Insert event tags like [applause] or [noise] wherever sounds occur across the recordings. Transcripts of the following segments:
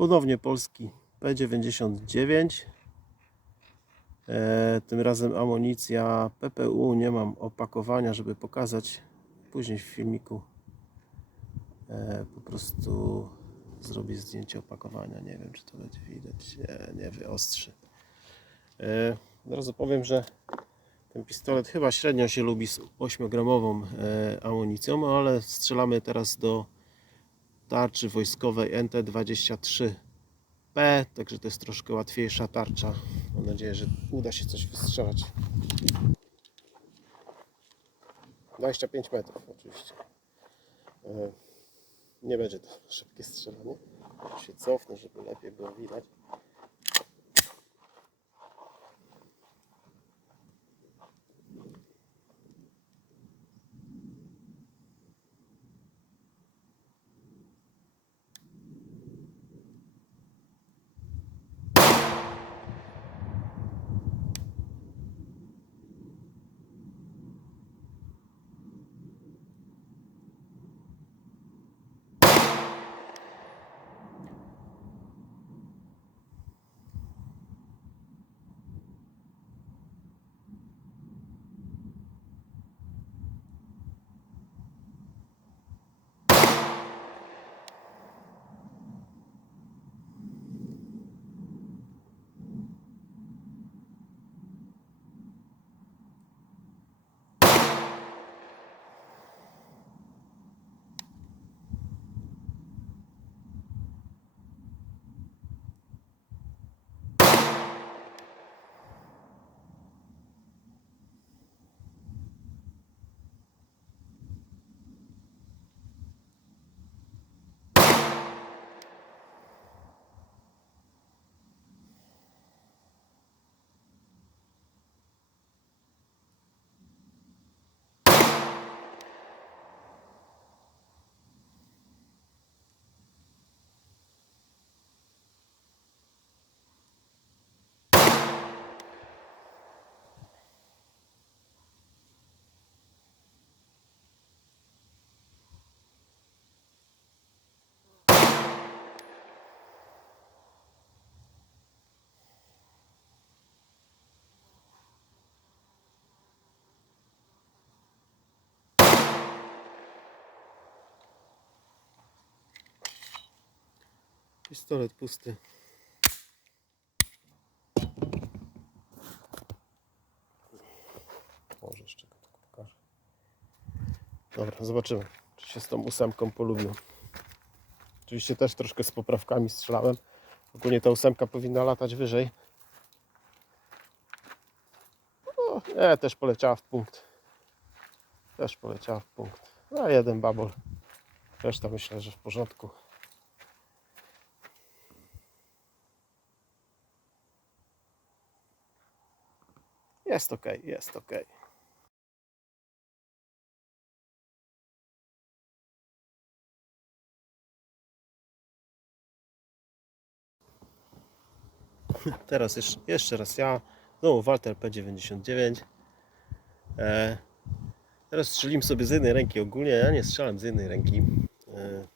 Ponownie polski P99. E, tym razem amunicja PPU. Nie mam opakowania, żeby pokazać. Później w filmiku e, po prostu zrobię zdjęcie opakowania. Nie wiem, czy to będzie widać. Nie, wyostrzy. E, od razu powiem, że ten pistolet chyba średnio się lubi z 8-gramową e, amunicją, ale strzelamy teraz do tarczy wojskowej NT23P, także to jest troszkę łatwiejsza tarcza. Mam nadzieję, że uda się coś wystrzelać. 25 metrów oczywiście. E, Nie będzie to szybkie strzelanie. Się cofnę, żeby lepiej było widać. Pistolet pusty. Może jeszcze go tylko pokażę. Dobra, zobaczymy, czy się z tą ósemką polubił. Oczywiście też troszkę z poprawkami strzelałem. Ogólnie ta ósemka powinna latać wyżej. No, nie, też poleciała w punkt. Też poleciała w punkt. A jeden babol. Reszta myślę, że w porządku. Jest ok, jest ok. [laughs] Teraz jeszcze, raz ja. Znowu Walter P99. E, teraz strzelimy sobie z jednej ręki. Ogólnie ja nie strzelam z jednej ręki. E,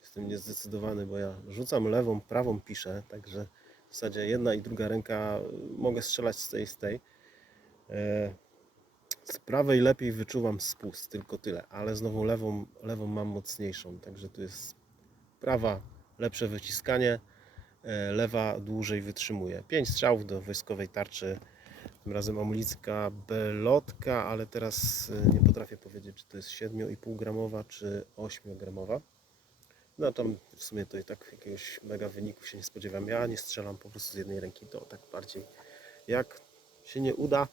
jestem niezdecydowany, bo ja rzucam lewą, prawą piszę. Także w zasadzie jedna i druga ręka mogę strzelać z tej, z tej. E, Z prawej lepiej wyczuwam spust, tylko tyle, ale znowu lewą, lewą mam mocniejszą, także tu jest prawa lepsze wyciskanie, e, lewa dłużej wytrzymuje. 5 strzałów do wojskowej tarczy, tym razem amunicja belotka, ale teraz e, nie potrafię powiedzieć, czy to jest 7,5 gramowa, czy 8 gramowa. No tam w sumie to i tak jakiegoś mega wyniku się nie spodziewam. Ja nie strzelam po prostu z jednej ręki, to tak bardziej jak się nie uda,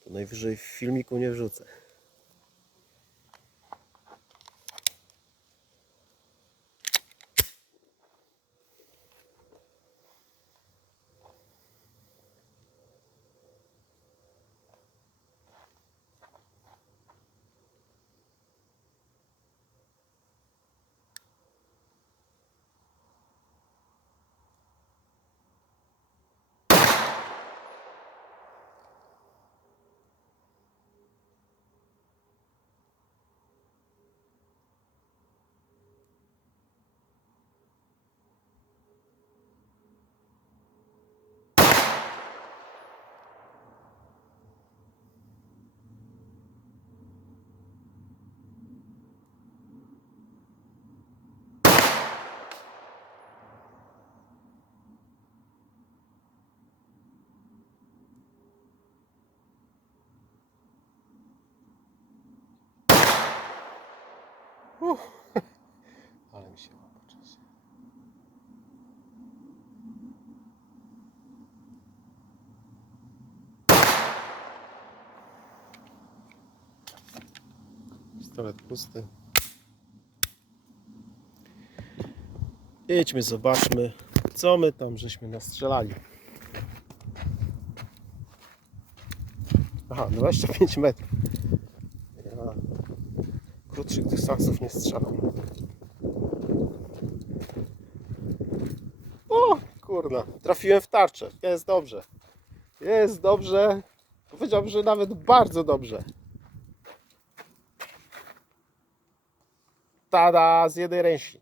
to najwyżej w filmiku nie wrzucę. Mi się łapocze się. Pistolet pusty. Idźmy, zobaczmy, co my tam żeśmy nastrzelali. Aha, 25 metrów. Ja krótszych dystansów nie strzelam. O, kurna, trafiłem w tarczę. Jest dobrze. Jest dobrze. Powiedziałbym, że nawet bardzo dobrze. Tada, z jednej ręki.